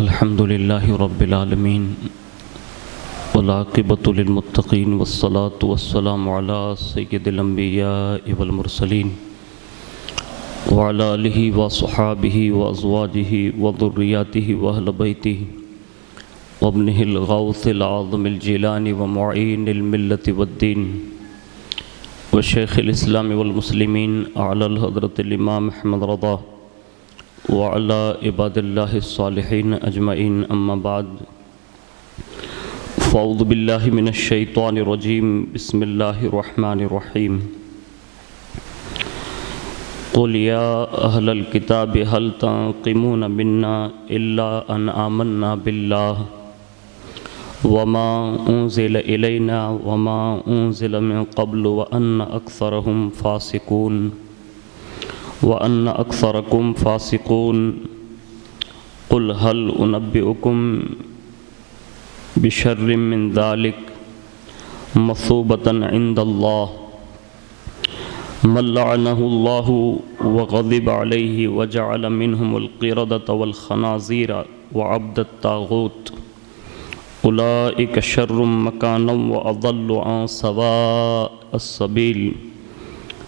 الحمد لله رب العالمين والعاقبة للمتقين والصلاة والسلام على سيد الأنبياء والمرسلين وعلى آله وصحابه وأزواجه وذرياته وأهل بيته وابنه الغوث العظم الجيلاني ومعين الملة والدين وشيخ الإسلام والمسلمين أعلى الحضرة الإمام أحمد رضا وعلى عباد الله الصالحين أجمعين أما بعد فأعوذ بالله من الشيطان الرجيم بسم الله الرحمن الرحيم قل يا أهل الكتاب هل تنقمون منا إلا أن آمنا بالله وما أنزل إلينا وما أنزل من قبل وأن أكثرهم فاسقون وَأَنَّ أَكْثَرَكُمْ فَاسِقُونَ قُلْ هَلْ أُنَبِّئُكُمْ بِشَرٍّ مِّن ذَلِكَ مَثُوبَةً عِندَ اللَّهِ مَن لَّعَنَهُ اللَّهُ وَغَضِبَ عَلَيْهِ وَجَعَلَ مِنْهُمُ الْقِرَدَةَ وَالْخَنَازِيرَ وَعَبْدَ الطَّاغُوتِ أُولَٰئِكَ شَرٌّ مَّكَانًا وَأَضَلُّ عَن سَوَاءِ السَّبِيلِ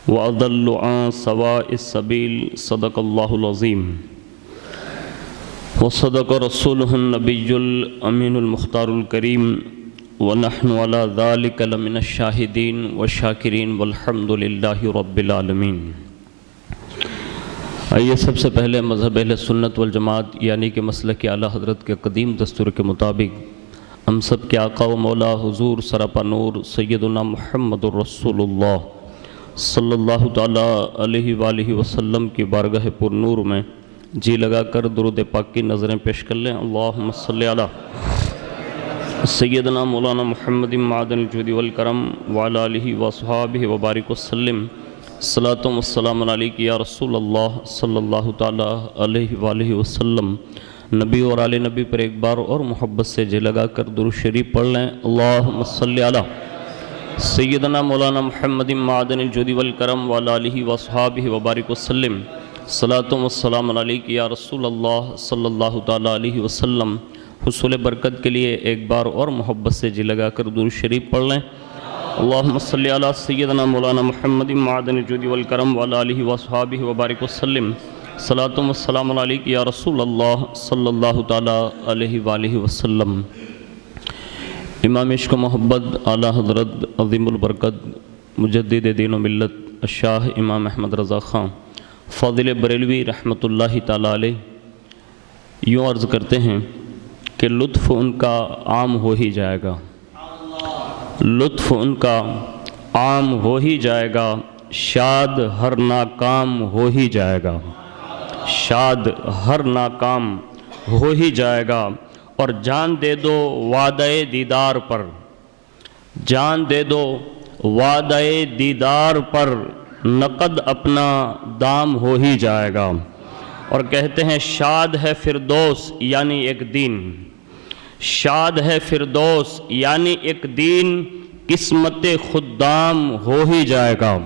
وَأَضَلُّ عَن سَوَاءِ السَّبِيلِ صدق اللہ العظیم وصدق رسولہ النبی الامین المختار الکریم ونحن علی ذلک لمن الشاہدین والشاکرین والحمد للہ رب العالمین۔ آئیے سب سے پہلے مذہب اہل سنت والجماعت یعنی کہ مسلک اعلیٰ حضرت کے قدیم دستور کے مطابق ہم سب کے آقا و مولا حضور سراپا نور سیدنا محمد الرسول اللہ صلی اللہ تعالیٰ علیہ وآلہ وسلم کی بارگاہ پر نور میں جی لگا کر درود پاک کی نظریں پیش کر لیں۔ اللہم صلی علی سیدنا مولانا محمد معدن الجود والکرم وعلی آلہ وصحابہ وبارک وسلم صلاۃ والسلام علیک یا رسول اللہ صلی اللہ تعالیٰ علیہ وآلہ وسلم۔ نبی اور آل نبی پر ایک بار اور محبت سے جی لگا کر درود شریف پڑھ لیں۔ اللہم صلی علی سیدنا مولانا محمد معدن الجود والکرم وعلی آلہ وصحابہ وبارک وسلم صلاۃ والسلام علیک یا رسول اللہ صلی اللہ تعالیٰ علیہ وسلم۔ حصول برکت کے لیے ایک بار اور محبت سے جی لگا کر درود شریف پڑھ لیں۔ اللہم صلی علی سیدنا مولانا محمد معدن الجود والکرم وعلی آلہ وصحابہ وبارک وسلم صلاۃ والسلام علیک یا رسول اللہ صلی اللہ تعالیٰ علیہ وآلہ وسلم۔ امام عشق و محبت اعلیٰ حضرت عظیم البرکت مجدد دین و ملت الشاہ امام احمد رضا خان فاضل بریلوی رحمۃ اللہ تعالیٰ علیہ یوں عرض کرتے ہیں کہ لطف ان کا عام ہو ہی جائے گا، لطف ان کا عام ہو ہی جائے گا، شاد ہر ناکام ہو ہی جائے گا، شاد ہر ناکام ہو ہی جائے گا۔ اور جان دے دو وعدہ دیدار پر، جان دے دو وعدہ دیدار پر، نقد اپنا دام ہو ہی جائے گا۔ اور کہتے ہیں شاد ہے فردوس یعنی ایک دن، شاد ہے فردوس یعنی ایک دن، قسمت خدام ہو ہی جائے گا،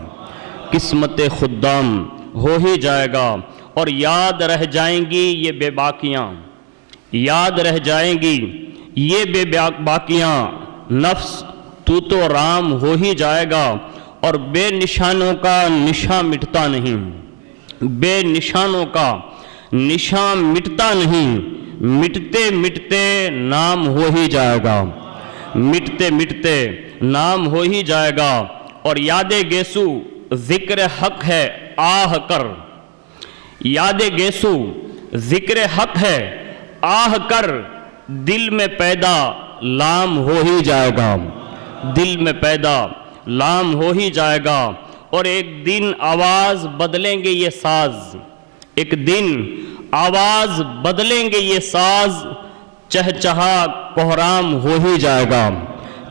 قسمت خدام ہو ہی جائے گا۔ اور یاد رہ جائیں گی یہ بے باکیاں، یاد رہ جائیں گی یہ بے باکیاں، نفس تو رام ہو ہی جائے گا۔ اور بے نشانوں کا نشان مٹتا نہیں، بے نشانوں کا نشان مٹتا نہیں، مٹتے مٹتے نام ہو ہی جائے گا، مٹتے مٹتے نام ہو ہی جائے گا۔ اور یاد گیسو ذکر حق ہے آہ کر، یاد گیسو ذکر حق ہے آہ کر، دل میں پیدا لام ہو ہی جائے گا، دل میں پیدا لام ہو ہی جائے گا۔ اور ایک دن آواز بدلیں گے یہ ساز، ایک دن آواز بدلیں گے یہ ساز، چہچہا کوہرام ہو ہی جائے گا،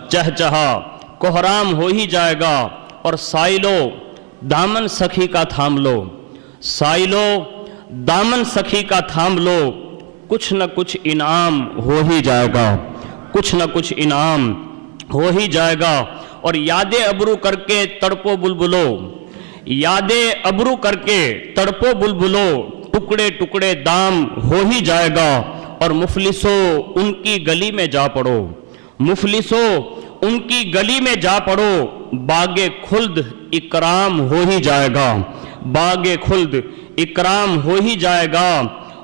چہچہا کوہرام ہو ہی جائے گا۔ اور سائلو دامن سخی کا تھام لو، سائلو دامن سخی کا تھام لو، کچھ نہ کچھ انعام ہو ہی جائے گا، کچھ نہ کچھ انعام ہو ہی جائے گا۔ اور یاد ابرو کر کے تڑپو بلبلو، یاد ابرو کر کے تڑپو بلبلو، ٹکڑے ٹکڑے دام ہو ہی جائے گا۔ اور مفلسو ان کی گلی میں جا پڑو، مفلسو ان کی گلی میں جا پڑو، باغ خلد اکرام ہو ہی جائے گا، باغ خلد اکرام ہو ہی جائے گا۔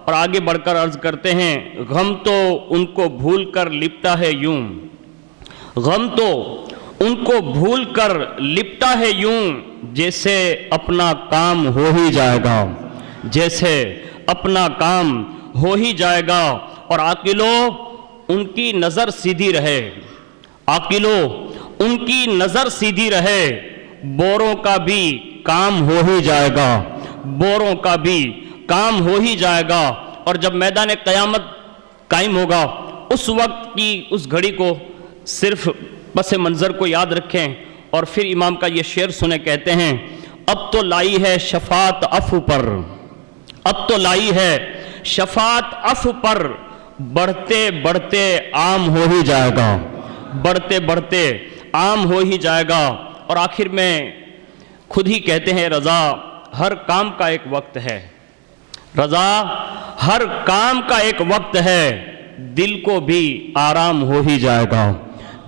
اور آگے بڑھ کر عرض کرتے ہیں غم تو ان کو بھول کر لپٹا ہے یوں، غم تو ان کو بھول کر لپٹا ہے یوں، جیسے اپنا کام ہو ہی جائے گا، جیسے اپنا کام ہو ہی جائے گا۔ اور عاقلو ان کی نظر سیدھی رہے، عاقلو ان کی نظر سیدھی رہے، بوروں کا بھی کام ہو ہی جائے گا، بوروں کا بھی کام ہو ہی جائے گا۔ اور جب میدان قیامت قائم ہوگا اس وقت کی اس گھڑی کو صرف پس منظر کو یاد رکھیں، اور پھر امام کا یہ شعر سنے، کہتے ہیں اب تو لائی ہے شفاعت عفو پر، اب تو لائی ہے شفاعت عفو پر، بڑھتے بڑھتے عام ہو ہی جائے گا، بڑھتے بڑھتے عام ہو ہی جائے گا۔ اور آخر میں خود ہی کہتے ہیں رضا ہر کام کا ایک وقت ہے، رضا ہر کام کا ایک وقت ہے، دل کو بھی آرام ہو ہی جائے گا،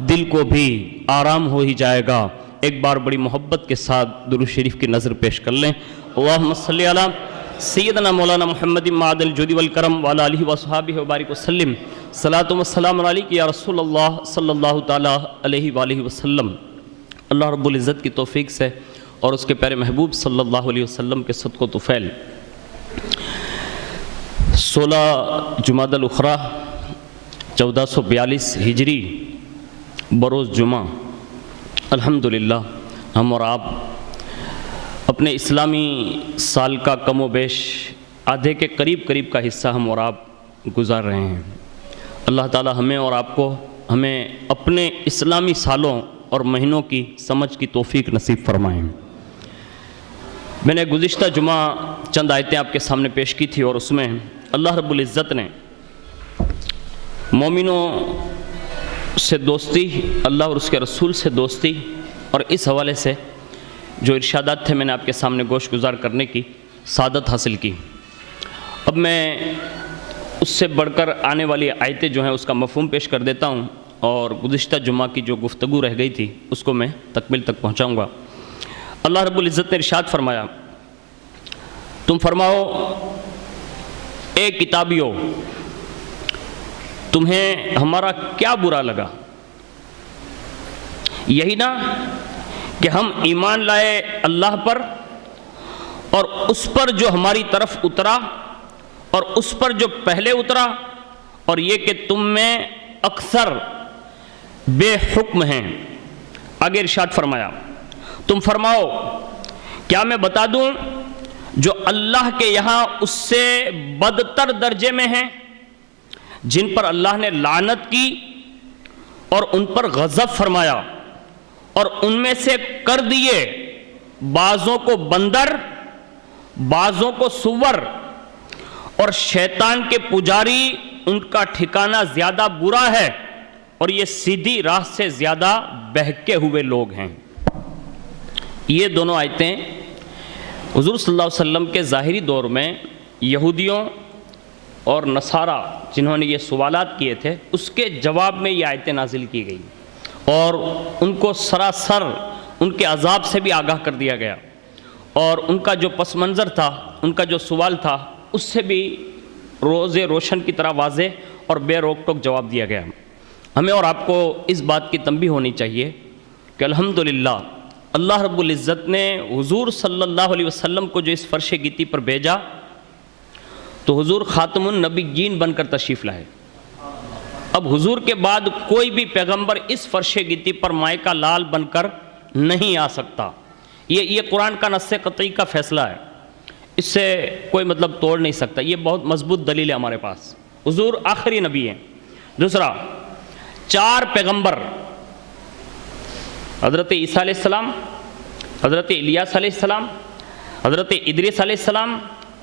دل کو بھی آرام ہو ہی جائے گا۔ ایک بار بڑی محبت کے ساتھ درود شریف کی نظر پیش کر لیں۔ اللہم صلی علی سیدنا مولانا محمد معدن الجود والکرم وعلی آلہ وصحابہ وبارک وسلم، صلاۃ و سلام علیک یا رسول اللہ صلی اللہ تعالیٰ علیہ وآلہ وسلم۔ اللہ رب العزت کی توفیق سے اور اس کے پیارے محبوب صلی اللہ علیہ وسلم کے صدق و طفیل 16 جمادی الاخری 1442 ہجری بروز جمعہ، الحمدللہ ہم اور آپ اپنے اسلامی سال کا کم و بیش آدھے کے قریب کا حصہ ہم اور آپ گزار رہے ہیں۔ اللہ تعالی ہمیں اور آپ کو ہمیں اپنے اسلامی سالوں اور مہینوں کی سمجھ کی توفیق نصیب فرمائیں۔ میں نے گزشتہ جمعہ چند آیتیں آپ کے سامنے پیش کی تھی، اور اس میں اللہ رب العزت نے مومنوں سے دوستی، اللہ اور اس کے رسول سے دوستی، اور اس حوالے سے جو ارشادات تھے میں نے آپ کے سامنے گوش گزار کرنے کی سعادت حاصل کی۔ اب میں اس سے بڑھ کر آنے والی آیتیں جو ہیں اس کا مفہوم پیش کر دیتا ہوں، اور گزشتہ جمعہ کی جو گفتگو رہ گئی تھی اس کو میں تکمیل تک پہنچاؤں گا۔ اللہ رب العزت نے ارشاد فرمایا تم فرماؤ اے کتابیو تمہیں ہمارا کیا برا لگا، یہی نا کہ ہم ایمان لائے اللہ پر اور اس پر جو ہماری طرف اترا اور اس پر جو پہلے اترا، اور یہ کہ تم میں اکثر بے حکم ہیں۔ آگے ارشاد فرمایا تم فرماؤ کیا میں بتا دوں جو اللہ کے یہاں اس سے بدتر درجے میں ہیں، جن پر اللہ نے لعنت کی اور ان پر غضب فرمایا، اور ان میں سے کر دیے بعضوں کو بندر، بعضوں کو سور، اور شیطان کے پجاری ان کا ٹھکانہ زیادہ برا ہے، اور یہ سیدھی راہ سے زیادہ بہکے ہوئے لوگ ہیں۔ یہ دونوں آیتیں حضور صلی اللہ علیہ وسلم کے ظاہری دور میں یہودیوں اور نصارہ جنہوں نے یہ سوالات کیے تھے اس کے جواب میں یہ آیتیں نازل کی گئی، اور ان کو سراسر ان کے عذاب سے بھی آگاہ کر دیا گیا، اور ان کا جو پس منظر تھا، ان کا جو سوال تھا، اس سے بھی روز روشن کی طرح واضح اور بے روک ٹوک جواب دیا گیا۔ ہمیں اور آپ کو اس بات کی تنبیہ ہونی چاہیے کہ الحمدللہ اللہ رب العزت نے حضور صلی اللہ علیہ وسلم کو جو اس فرش گیتی پر بھیجا تو حضور خاتم النبیین بن کر تشریف لائے۔ اب حضور کے بعد کوئی بھی پیغمبر اس فرش گیتی پر مائکہ لال بن کر نہیں آ سکتا۔ یہ قرآن کا نص قطعی کا فیصلہ ہے، اس سے کوئی مطلب توڑ نہیں سکتا، یہ بہت مضبوط دلیل ہے ہمارے پاس۔ حضور آخری نبی ہیں۔ دوسرا، 4 پیغمبر حضرت عیسیٰ علیہ السلام، حضرت الیاس علیہ السلام، حضرت ادریس علیہ السلام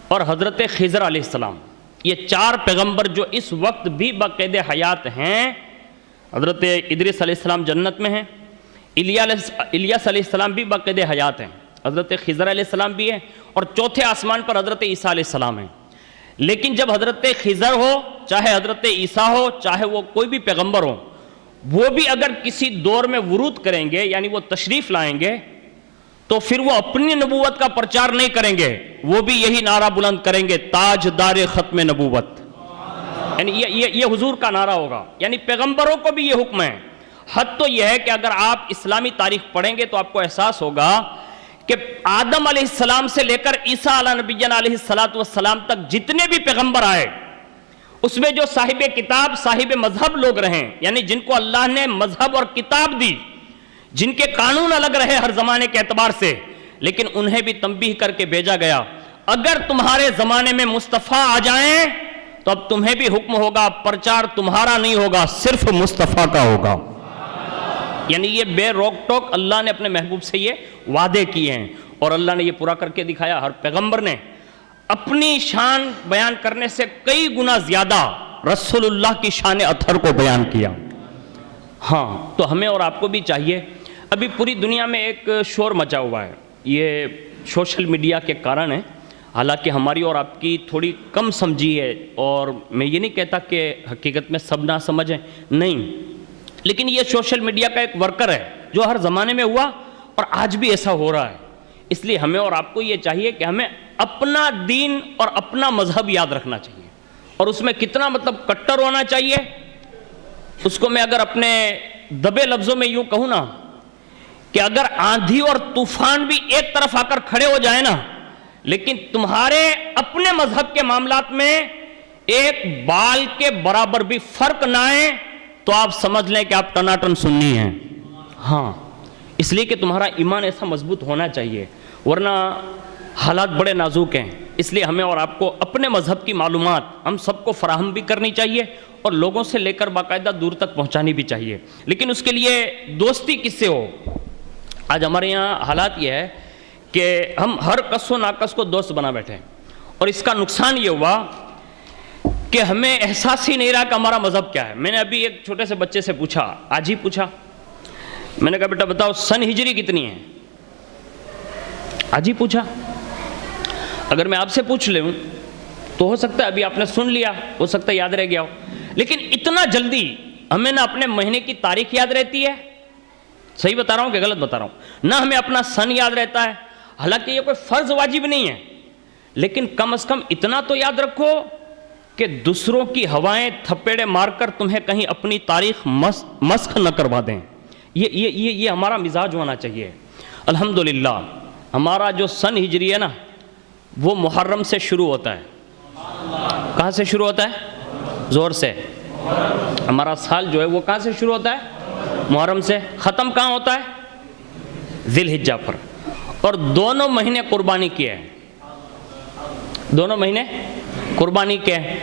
اور حضرت خضر علیہ السلام، یہ 4 پیغمبر جو اس وقت بھی باقید حیات ہیں۔ حضرت ادریس علیہ السلام جنت میں ہیں، الیاس علیہ السلام بھی باقید حیات ہیں، حضرت خضر علیہ السلام بھی ہیں، اور چوتھے آسمان پر حضرت عیسیٰ علیہ السلام ہیں۔ لیکن جب حضرت خضر ہو، چاہے حضرت عیسیٰ ہو، چاہے وہ کوئی بھی پیغمبر ہو، وہ بھی اگر کسی دور میں ورود کریں گے، یعنی وہ تشریف لائیں گے، تو پھر وہ اپنی نبوت کا پرچار نہیں کریں گے، وہ بھی یہی نعرہ بلند کریں گے، تاجدار ختم نبوت، یعنی یہ حضور کا نعرہ ہوگا۔ یعنی پیغمبروں کو بھی یہ حکم ہے۔ حد تو یہ ہے کہ اگر آپ اسلامی تاریخ پڑھیں گے تو آپ کو احساس ہوگا کہ آدم علیہ السلام سے لے کر عیسیٰ علیہ نبینا علیہ السلام تک جتنے بھی پیغمبر آئے، اس میں جو صاحب کتاب، صاحب مذہب لوگ رہیں، یعنی جن کو اللہ نے مذہب اور کتاب دی، جن کے قانون الگ رہے ہر زمانے کے اعتبار سے، لیکن انہیں بھی تنبیہ کر کے بھیجا گیا، اگر تمہارے زمانے میں مصطفیٰ آ جائیں تو اب تمہیں بھی حکم ہوگا، پرچار تمہارا نہیں ہوگا، صرف مصطفیٰ کا ہوگا۔ یعنی یہ بے روک ٹوک اللہ نے اپنے محبوب سے یہ وعدے کیے ہیں، اور اللہ نے یہ پورا کر کے دکھایا۔ ہر پیغمبر نے اپنی شان بیان کرنے سے کئی گنا زیادہ رسول اللہ کی شان اطہر کو بیان کیا۔ ہاں، تو ہمیں اور آپ کو بھی چاہیے، ابھی پوری دنیا میں ایک شور مچا ہوا ہے، یہ سوشل میڈیا کے کارن ہے، حالانکہ ہماری اور آپ کی تھوڑی کم سمجھی ہے، اور میں یہ نہیں کہتا کہ حقیقت میں سب نہ سمجھیں، نہیں، لیکن یہ سوشل میڈیا کا ایک ورکر ہے جو ہر زمانے میں ہوا اور آج بھی ایسا ہو رہا ہے۔ اس لیے ہمیں اور آپ کو یہ چاہیے کہ ہمیں اپنا دین اور اپنا مذہب یاد رکھنا چاہیے، اور اس میں کتنا کٹر ہونا چاہیے، اس کو میں اگر اپنے دبے لفظوں میں یوں کہوں نا کہ اگر آندھی اور طوفان بھی ایک طرف آ کر کھڑے ہو جائیں نا، لیکن تمہارے اپنے مذہب کے معاملات میں ایک بال کے برابر بھی فرق نہ آئے تو آپ سمجھ لیں کہ آپ ٹناٹن سنی ہیں۔ ہاں، اس لیے کہ تمہارا ایمان ایسا مضبوط ہونا چاہیے، ورنہ حالات بڑے نازک ہیں۔ اس لیے ہمیں اور آپ کو اپنے مذہب کی معلومات ہم سب کو فراہم بھی کرنی چاہیے، اور لوگوں سے لے کر باقاعدہ دور تک پہنچانی بھی چاہیے، لیکن اس کے لیے دوستی کس سے ہو۔ آج ہمارے یہاں حالات یہ ہے کہ ہم ہر کس و ناکس کو دوست بنا بیٹھے ہیں، اور اس کا نقصان یہ ہوا کہ ہمیں احساس ہی نہیں رہا کہ ہمارا مذہب کیا ہے۔ میں نے ابھی ایک چھوٹے سے بچے سے پوچھا، آج ہی پوچھا، میں نے کہا بیٹا بتاؤ سن ہجری کتنی ہے؟ آج ہی پوچھا۔ اگر میں آپ سے پوچھ لوں تو ہو سکتا ہے ابھی آپ نے سن لیا، ہو سکتا ہے یاد رہ گیا ہو، لیکن اتنا جلدی ہمیں نہ اپنے مہینے کی تاریخ یاد رہتی ہے، صحیح بتا رہا ہوں کہ غلط بتا رہا ہوں، نہ ہمیں اپنا سن یاد رہتا ہے، حالانکہ یہ کوئی فرض واجب نہیں ہے، لیکن کم از کم اتنا تو یاد رکھو کہ دوسروں کی ہوائیں تھپیڑے مار کر تمہیں کہیں اپنی تاریخ مسخ نہ کروا دیں۔ یہ ہمارا مزاج ہونا چاہیے۔ الحمدللہ ہمارا جو سن ہجری ہے نا، وہ محرم سے شروع ہوتا ہے۔ کہاں سے شروع ہوتا ہے؟ زور سے۔ ہمارا سال جو ہے وہ کہاں سے شروع ہوتا ہے؟ محرم سے۔ ختم کہاں ہوتا ہے؟ ذی الحجہ پر۔ اور دونوں مہینے قربانی کے ہیں، دونوں مہینے قربانی کے ہیں۔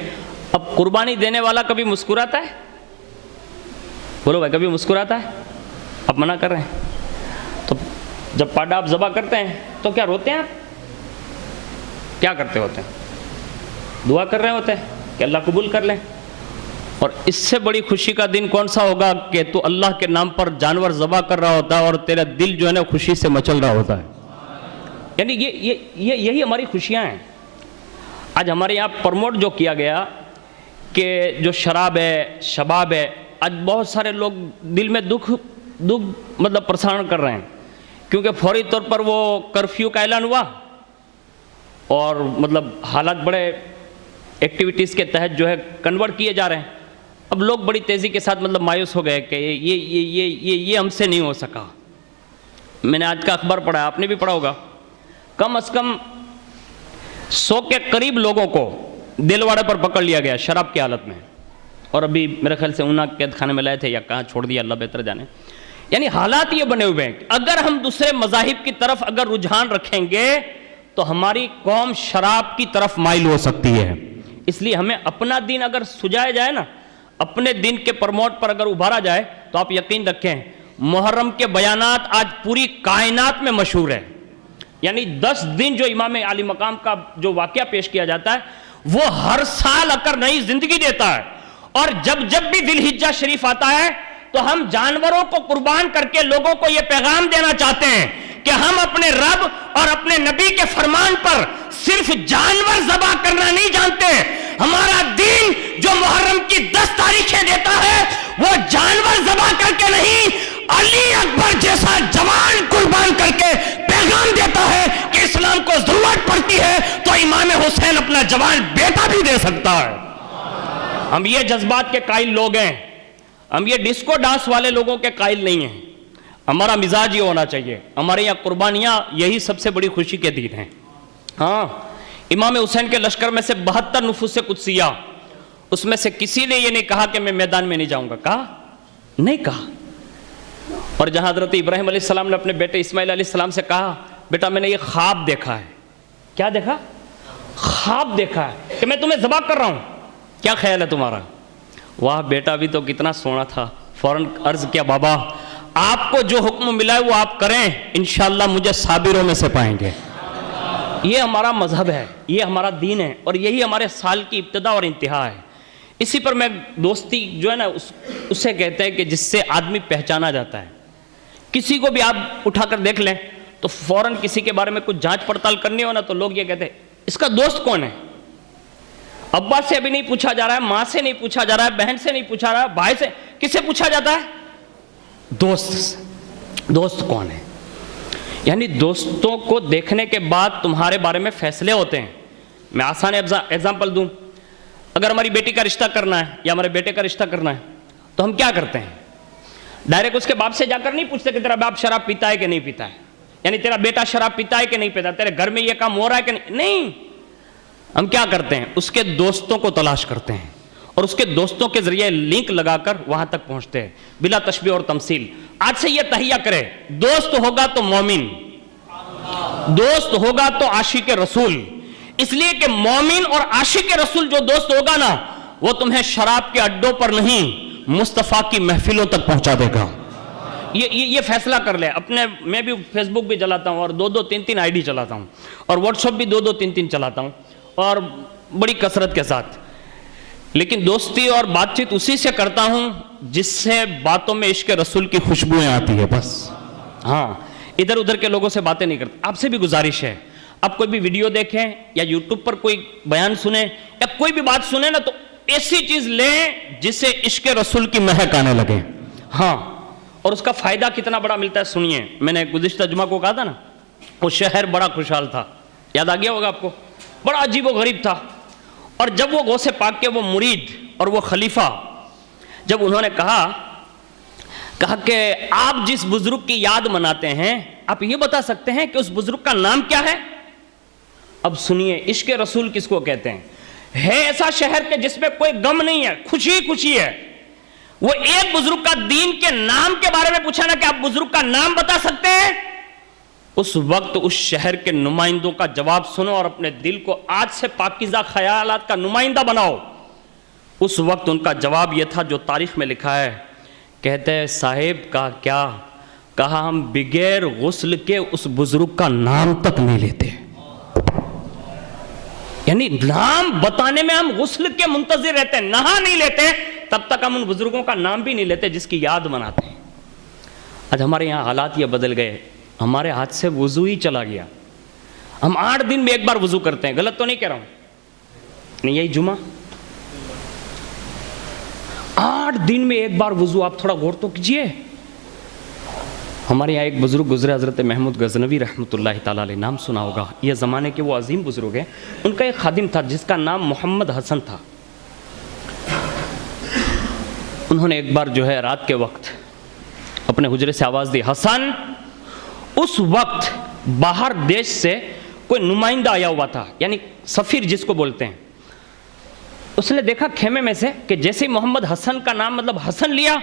اب قربانی دینے والا کبھی مسکراتا ہے؟ بولو بھائی، کبھی مسکراتا ہے؟ آپ منع کر رہے ہیں، تو جب پاڈا آپ ذبح کرتے ہیں تو کیا روتے ہیں آپ؟ کیا کرتے ہوتے ہیں؟ دعا کر رہے ہوتے ہیں کہ اللہ قبول کر لیں۔ اور اس سے بڑی خوشی کا دن کون سا ہوگا کہ تو اللہ کے نام پر جانور ذبح کر رہا ہوتا ہے اور تیرا دل جو ہے نا خوشی سے مچل رہا ہوتا ہے۔ یعنی یہی ہماری خوشیاں ہیں۔ آج ہمارے یہاں پرموٹ جو کیا گیا کہ جو شراب ہے، شباب ہے، آج بہت سارے لوگ دل میں دکھ پریشان کر رہے ہیں، کیونکہ فوری طور پر وہ کرفیو کا اعلان ہوا، اور حالات بڑے ایکٹیویٹیز کے تحت جو ہے کنورٹ کیے جا رہے ہیں۔ اب لوگ بڑی تیزی کے ساتھ مایوس ہو گئے کہ یہ ہم سے نہیں ہو سکا۔ میں نے آج کا اخبار پڑھا، آپ نے بھی پڑھا ہوگا، کم از کم 100 کے قریب لوگوں کو دلواڑے پر پکڑ لیا گیا شراب کی حالت میں، اور ابھی میرے خیال سے اونا قید خانے میں لائے تھے یا کہاں چھوڑ دیا، اللہ بہتر جانے۔ یعنی حالات یہ بنے ہوئے ہیں کہ اگر ہم دوسرے مذاہب کی طرف اگر رجحان رکھیں گے تو ہماری قوم شراب کی طرف مائل ہو سکتی ہے۔ اس لیے ہمیں اپنا دین اگر سجایا جائے نا، اپنے دین کے پرموٹ پر اگر ابھارا جائے، تو آپ یقین رکھیں محرم کے بیانات آج پوری کائنات میں مشہور ہے۔ یعنی 10 دن جو امام عالی مقام کا جو واقعہ پیش کیا جاتا ہے، وہ ہر سال آ کر نئی زندگی دیتا ہے، اور جب بھی ذی الحجہ شریف آتا ہے تو ہم جانوروں کو قربان کر کے لوگوں کو یہ پیغام دینا چاہتے ہیں کہ ہم اپنے رب اور اپنے نبی کے فرمان پر صرف جانور ذبح کرنا نہیں جانتے. ہمارا دین جو محرم کی 10 تاریخیں دیتا ہے وہ جانور ذبح کر کے نہیں، علی اکبر جیسا جوان قربان کر کے پیغام دیتا ہے کہ اسلام کو ضرورت پڑتی ہے تو امام حسین اپنا جوان بیٹا بھی دے سکتا ہے. ہم یہ جذبات کے قائل لوگ ہیں، ہم یہ ڈسکو ڈانس والے لوگوں کے قائل نہیں ہیں. ہمارا مزاج یہ ہونا چاہیے. ہمارے یہاں قربانیاں یہی سب سے بڑی خوشی کے دن ہیں. ہاں، امام حسین کے لشکر میں سے 72 نفوس قدسیہ، اس میں سے کسی نے یہ نہیں کہا کہ میں میدان میں نہیں جاؤں گا. کہا نہیں کہا. اور جہاں حضرت ابراہیم علیہ السلام نے اپنے بیٹے اسماعیل علیہ السلام سے کہا بیٹا میں نے یہ خواب دیکھا ہے. کیا دیکھا؟ خواب دیکھا ہے کہ میں تمہیں ذبح کر رہا ہوں، کیا خیال ہے تمہارا؟ واہ بیٹا بھی تو کتنا سونا تھا. فوراً عرض کیا بابا آپ کو جو حکم ملا ہے وہ آپ کریں، انشاءاللہ مجھے صابروں میں سے پائیں گے. یہ ہمارا مذہب ہے، یہ ہمارا دین ہے، اور یہی ہمارے سال کی ابتدا اور انتہا ہے. اسی پر میں دوستی جو ہے نا اسے کہتے ہیں کہ جس سے آدمی پہچانا جاتا ہے. کسی کو بھی آپ اٹھا کر دیکھ لیں تو فوراً کسی کے بارے میں کچھ جانچ پڑتال کرنی ہو نا تو لوگ یہ کہتے ہیں اس کا دوست کون ہے. ابا سے ابھی نہیں پوچھا جا رہا ہے، ماں سے نہیں پوچھا جا رہا ہے، بہن سے نہیں پوچھا رہا ہے، بھائی سے، کس سے پوچھا جاتا ہے؟ دوست کون ہے. یعنی دوستوں کو دیکھنے کے بعد تمہارے بارے میں فیصلے ہوتے ہیں. میں آسان ایگزامپل دوں، اگر ہماری بیٹی کا رشتہ کرنا ہے یا ہمارے بیٹے کا رشتہ کرنا ہے تو ہم کیا کرتے ہیں؟ ڈائریکٹ اس کے باپ سے جا کر نہیں پوچھتے کہ تیرا باپ شراب پیتا ہے کہ نہیں پیتا ہے، یعنی تیرا بیٹا شراب پیتا ہے کہ نہیں پیتا، تیرے گھر میں یہ کام ہو رہا ہے کہ نہیں. ہم کیا کرتے ہیں؟ اس کے دوستوں کو تلاش کرتے ہیں اور اس کے دوستوں کے ذریعے لنک لگا کر وہاں تک پہنچتے ہیں بلا تشبیہ اور تمثیل. آج سے یہ تہیہ کرے دوست ہوگا تو مومن، دوست ہوگا تو عاشق رسول. اس لیے کہ مومن اور عاشق رسول جو دوست ہوگا نا وہ تمہیں شراب کے اڈوں پر نہیں مصطفیٰ کی محفلوں تک پہنچا دے گا. یہ فیصلہ کر لے. اپنے میں بھی فیس بک بھی چلاتا ہوں اور 2 3 آئی ڈی چلاتا ہوں اور واٹس ایپ بھی 2 3 چلاتا ہوں اور بڑی کثرت کے ساتھ. لیکن دوستی اور بات چیت اسی سے کرتا ہوں جس سے باتوں میں عشق رسول کی خوشبوئیں آتی ہے بس. ہاں، ادھر ادھر کے لوگوں سے باتیں نہیں کرتا. آپ سے بھی گزارش ہے آپ کوئی بھی ویڈیو دیکھیں یا یوٹیوب پر کوئی بیان سنیں یا کوئی بھی بات سنیں نا تو ایسی چیز لیں جس سے عشق رسول کی مہک آنے لگے. ہاں، اور اس کا فائدہ کتنا بڑا ملتا ہے سنیے. میں نے گزشتہ جمعہ کو کہا تھا نا وہ شہر بڑا خوشحال تھا، یاد آ گیا ہوگا آپ کو. بڑا عجیب و غریب تھا. اور جب وہ غوث پاک کے وہ مرید اور وہ خلیفہ جب انہوں نے کہا کہ آپ جس بزرگ کی یاد مناتے ہیں آپ یہ بتا سکتے ہیں کہ اس بزرگ کا نام کیا ہے؟ اب سنیے عشق رسول کس کو کہتے ہیں. ہے ایسا شہر کہ جس میں کوئی غم نہیں ہے، خوشی ہے. وہ ایک بزرگ کا دین کے نام کے بارے میں پوچھا نا کہ آپ بزرگ کا نام بتا سکتے ہیں، اس وقت اس شہر کے نمائندوں کا جواب سنو اور اپنے دل کو آج سے پاکیزہ خیالات کا نمائندہ بناؤ. اس وقت ان کا جواب یہ تھا جو تاریخ میں لکھا ہے. کہتے ہیں صاحب کا کیا کہا، ہم بغیر غسل کے اس بزرگ کا نام تک نہیں لیتے. یعنی نام بتانے میں ہم غسل کے منتظر رہتے ہیں، نہا نہیں لیتے تب تک ہم ان بزرگوں کا نام بھی نہیں لیتے جس کی یاد مناتے ہیں. آج ہمارے یہاں حالات یہ بدل گئے، ہمارے ہاتھ سے وضو ہی چلا گیا. ہم 8 دن میں ایک بار وضو کرتے ہیں. غلط تو نہیں کہہ رہا ہوں؟ نہیں، یہی جمعہ 8 دن میں ایک بار وضو. آپ تھوڑا غور تو کیجئے. ہمارے یہاں ایک بزرگ گزرے حضرت محمود غزنوی رحمۃ اللہ تعالیٰ علیہ، نام سنا ہوگا. یہ زمانے کے وہ عظیم بزرگ ہیں. ان کا ایک خادم تھا جس کا نام محمد حسن تھا. انہوں نے ایک بار جو ہے رات کے وقت اپنے حجرے سے آواز دی، حسن. اس وقت باہر دیش سے کوئی نمائندہ آیا ہوا تھا، یعنی سفیر جس کو بولتے ہیں. اس نے دیکھا خیمے میں سے کہ جیسے محمد حسن کا نام مطلب حسن لیا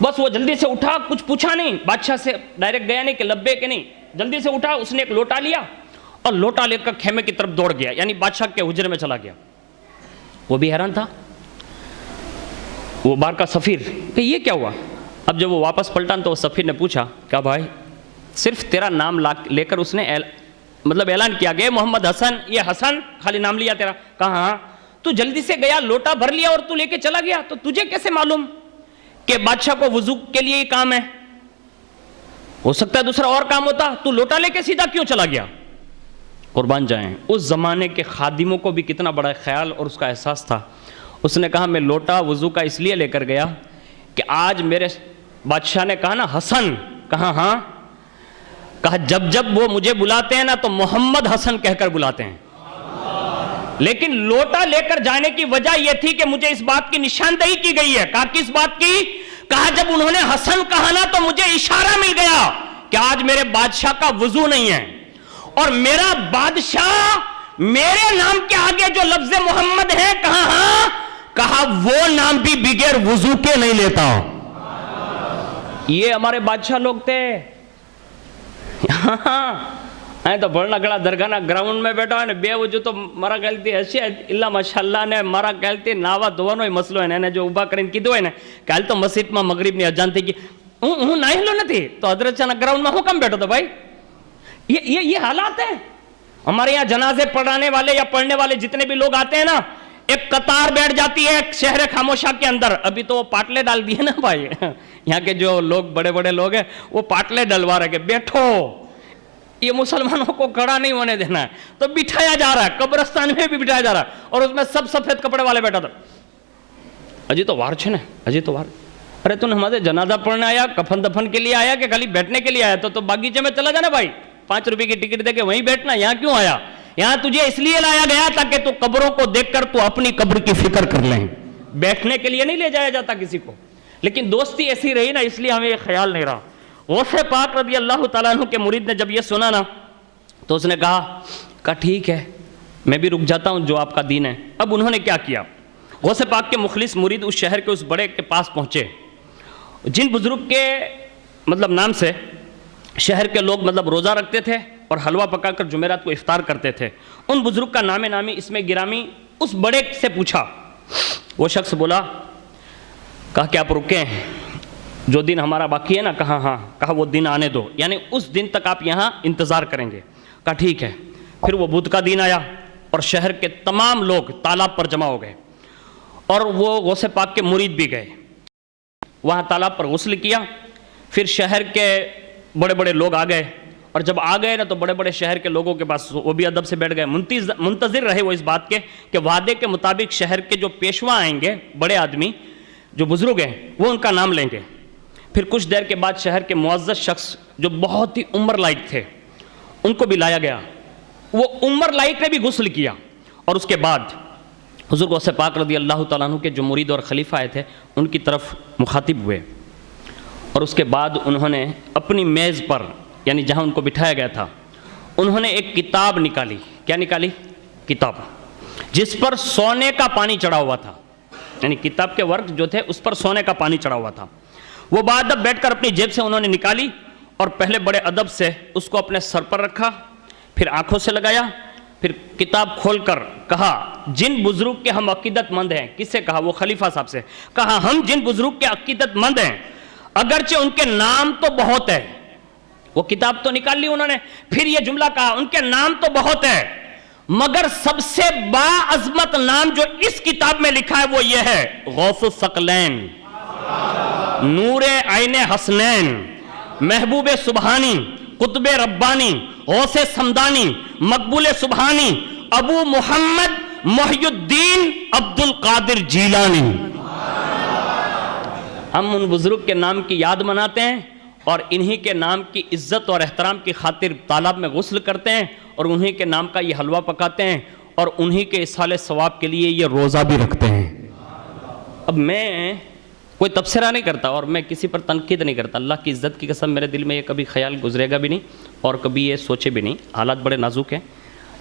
بس وہ جلدی سے اٹھا، کچھ پوچھا نہیں، بادشاہ سے ڈائریکٹ گیا نہیں کہ لبے کہ نہیں، جلدی سے اٹھا. اس نے ایک لوٹا لیا اور لوٹا لے کر خیمے کی طرف دوڑ گیا، یعنی بادشاہ کے حجرے میں چلا گیا. وہ بھی حیران تھا وہ باہر کا سفیر کہ یہ کیا ہوا. اب جب وہ واپس پلٹا تو وہ سفیر نے پوچھا کیا بھائی صرف تیرا نام لے کر اس نے مطلب اعلان کیا کہ محمد حسن، یہ حسن خالی نام لیا تیرا؟ کہا ہاں. تو جلدی سے گیا، لوٹا بھر لیا اور تو لے کے چلا گیا، تو تجھے کیسے معلوم کہ بادشاہ کو وضو کے لیے ہی کام ہے؟ ہو سکتا ہے دوسرا اور کام ہوتا، تو لوٹا لے کے سیدھا کیوں چلا گیا؟ قربان جائیں، اس زمانے کے خادموں کو بھی کتنا بڑا خیال اور اس کا احساس تھا. اس نے کہا میں لوٹا وضو کا اس لیے لے کر گیا کہ آج میرے بادشاہ نے کہا نا حسن، کہا ہاں، کہا جب جب وہ مجھے بلاتے ہیں نا تو محمد حسن کہہ کر بلاتے ہیں. لیکن لوٹا لے کر جانے کی وجہ یہ تھی کہ مجھے اس بات کی نشاندہی کی گئی ہے. کہا کس بات کی؟ کہا جب انہوں نے حسن کہا نا تو مجھے اشارہ مل گیا کہ آج میرے بادشاہ کا وضو نہیں ہے، اور میرا بادشاہ میرے نام کے آگے جو لفظ محمد ہے، کہا ہاں، کہا وہ نام بھی بغیر وضو کے نہیں لیتا. یہ ہمارے بادشاہ لوگ تھے. تو بڑھنا گڑا درگاہ گراؤنڈ میں بیٹھا ہے بے وجو تو مارا کہلتی ہے اللہ ماشاءاللہ نے مارا کہلتی ناوا دھوانو ہی مسئلو ہے جو اوبا کریں کیدو ہے کہل تو مسجد میں مغرب نہیں اجان تھی کہ ہوں نہ ہلو نہ تھی تو حضرت چانا گراؤنڈ میں ہوں کم بیٹھو تو بھائی. یہ حالات ہیں ہمارے یہاں. جنازے پڑھانے والے یا پڑھنے والے جتنے بھی لوگ آتے ہیں نا، ایک قطار بیٹھ جاتی ہے شہر خاموشہ کے اندر. ابھی تو وہ پاٹلے ڈال دیے نا بھائی، یہاں کے جو لوگ بڑے بڑے لوگ ہیں وہ پاٹلے ڈلوا رہے کہ بیٹھو، یہ مسلمانوں کو کھڑا نہیں ہونے دینا ہے. تو بٹھایا جا رہا ہے، قبرستان میں بھی بٹھایا جا رہا ہے، اور اس میں سب سفید کپڑے والے بیٹھا تھا. اجی تو وار چھنے، اجی تو وار. ارے تو ہمارے جنازہ پڑھنے آیا، کفن دفن کے لیے آیا کہ خالی بیٹھنے کے لیے آیا؟ تو باغیچے میں چلا جانا بھائی، 5 روپے کی ٹکٹ دے کے وہیں بیٹھنا. یہاں کیوں آیا؟ یہاں تجھے اس لیے لایا گیا تاکہ تو قبروں کو دیکھ کر تو اپنی قبر کی فکر کر لیں. بیٹھنے کے لیے نہیں لے جایا جاتا کسی کو. لیکن دوستی ایسی رہی نا، اس لیے ہمیں یہ خیال نہیں رہا. غوث پاک رضی اللہ تعالیٰ عنہ کے مرید نے جب یہ سنا نا تو اس نے کہا ٹھیک ہے میں بھی رک جاتا ہوں جو آپ کا دین ہے. اب انہوں نے کیا کیا؟ غوث پاک کے مخلص مرید اس شہر کے اس بڑے کے پاس پہنچے جن بزرگ کے نام سے شہر کے لوگ روزہ رکھتے تھے اور حلوہ پکا کر جمعرات کو افطار کرتے تھے. ان بزرگ کا نام نامی اس میں گرامی اس بڑے سے پوچھا. وہ شخص بولا، کہا کہ آپ رکے ہیں، جو دن ہمارا باقی ہے نا؟ کہا ہاں. کہا وہ دن آنے دو، یعنی اس دن تک آپ یہاں انتظار کریں گے. کہا ٹھیک ہے. پھر وہ بدھ کا دن آیا اور شہر کے تمام لوگ تالاب پر جمع ہو گئے، اور وہ غوث پاک کے مرید بھی گئے وہاں تالاب پر غسل کیا. پھر شہر کے بڑے بڑے لوگ آ گئے، اور جب آ گئے نا تو بڑے بڑے شہر کے لوگوں کے پاس وہ بھی ادب سے بیٹھ گئے. منتظر رہے وہ اس بات کے کہ وعدے کے مطابق شہر کے جو پیشوا آئیں گے، بڑے آدمی جو بزرگ ہیں، وہ ان کا نام لیں گے. پھر کچھ دیر کے بعد شہر کے معزز شخص جو بہت ہی عمر لائق تھے ان کو بھی لایا گیا. وہ عمر لائق نے بھی غسل کیا، اور اس کے بعد حضور غوث پاک رضی اللہ تعالیٰ عنہ کے جو مرید اور خلیفہ آئے تھے ان کی طرف مخاطب ہوئے، اور اس کے بعد انہوں نے اپنی میز پر، یعنی جہاں ان کو بٹھایا گیا تھا، انہوں نے ایک کتاب نکالی. کیا نکالی؟ کتاب، جس پر سونے کا پانی چڑھا ہوا تھا. یعنی کتاب کے ورق جو تھے اس پر سونے کا پانی چڑھا ہوا تھا. وہ باادب بیٹھ کر اپنی جیب سے انہوں نے نکالی اور پہلے بڑے ادب سے اس کو اپنے سر پر رکھا، پھر آنکھوں سے لگایا، پھر کتاب کھول کر کہا جن بزرگ کے ہم عقیدت مند ہیں. کس سے کہا؟ وہ خلیفہ صاحب سے. کہا ہم جن بزرگ کے عقیدت مند ہیں، اگرچہ ان کے نام تو بہت ہے. وہ کتاب تو نکال لی انہوں نے. پھر یہ جملہ کہا ان کے نام تو بہت ہے، مگر سب سے باعظمت نام جو اس کتاب میں لکھا ہے وہ یہ ہے، غوث الثقلین، نور عین حسنین، محبوب سبحانی، قطب ربانی، غوث سمدانی، مقبول سبحانی، ابو محمد محی الدین عبد القادر جیلانی. ہم ان بزرگ کے نام کی یاد مناتے ہیں اور انہی کے نام کی عزت اور احترام کی خاطر تالاب میں غسل کرتے ہیں، اور انہی کے نام کا یہ حلوہ پکاتے ہیں، اور انہی کے اصحال ثواب کے لیے یہ روزہ بھی رکھتے ہیں. اب میں کوئی تبصرہ نہیں کرتا اور میں کسی پر تنقید نہیں کرتا. اللہ کی عزت کی قسم میرے دل میں یہ کبھی خیال گزرے گا بھی نہیں اور کبھی یہ سوچے بھی نہیں. حالات بڑے نازک ہیں.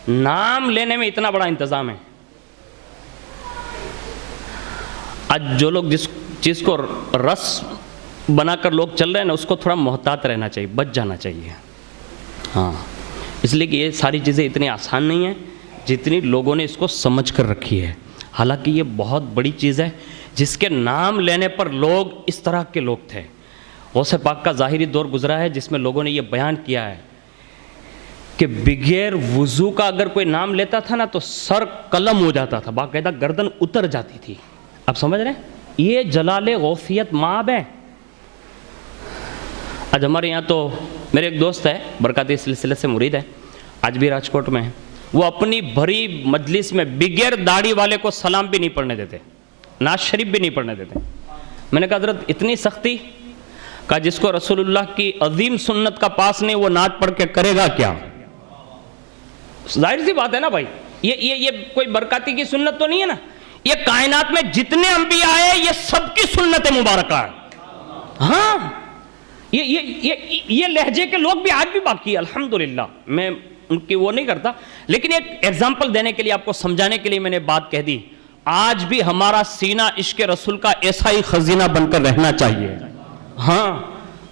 نام لینے میں اتنا بڑا انتظام ہے. آج جو لوگ جس چیز کو رسم بنا کر لوگ چل رہے ہیں نا، اس کو تھوڑا محتاط رہنا چاہیے، بچ جانا چاہیے. ہاں، اس لیے کہ یہ ساری چیزیں اتنی آسان نہیں ہیں جتنی لوگوں نے اس کو سمجھ کر رکھی ہے. حالانکہ یہ بہت بڑی چیز ہے جس کے نام لینے پر لوگ اس طرح کے لوگ تھے. غوث پاک کا ظاہری دور گزرا ہے جس میں لوگوں نے یہ بیان کیا ہے کہ بغیر وضو کا اگر کوئی نام لیتا تھا نا تو سر قلم ہو جاتا تھا، باقاعدہ گردن اتر جاتی تھی. آپ سمجھ رہے ہیں؟ یہ جلال غوثیت مآب ہے. آج ہمارے یہاں تو میرے ایک دوست ہے برکاتی سلسلے سے مرید ہے، آج بھی راجکوٹ میں ہے، وہ اپنی بھری مجلس میں بغیر داڑھی والے کو سلام بھی نہیں پڑھنے دیتے، نعت شریف بھی نہیں پڑھنے دیتے۔ میں نے کہا حضرت اتنی سختی؟ کہا جس کو رسول اللہ کی عظیم سنت کا پاس نہیں وہ نعت پڑھ کے کرے گا کیا؟ ظاہر سی بات ہے نا بھائی، یہ کوئی برکاتی کی سنت تو نہیں ہے نا، یہ کائنات میں جتنے انبیاء آئے یہ سب کی سنت مبارکہ ہے۔ ہاں یہ لہجے کے لوگ بھی آج بھی باقی ہے الحمدللہ، میں ان کی وہ نہیں کرتا، لیکن ایک ایگزامپل دینے کے لیے آپ کو سمجھانے کے لیے میں نے بات کہہ دی۔ آج بھی ہمارا سینہ عشق رسول کا ایسا ہی خزینہ بن کر رہنا چاہیے۔ ہاں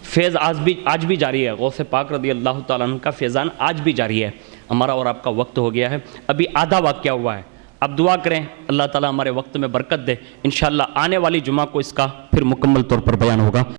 فیض آج بھی جاری ہے، غوث پاک رضی اللہ تعالیٰ عنہ کا فیضان آج بھی جاری ہے۔ ہمارا اور آپ کا وقت ہو گیا ہے، ابھی آدھا واقعہ ہوا ہے، اب دعا کریں اللہ تعالیٰ ہمارے وقت میں برکت دے، انشاءاللہ آنے والی جمعہ کو اس کا پھر مکمل طور پر بیان ہوگا۔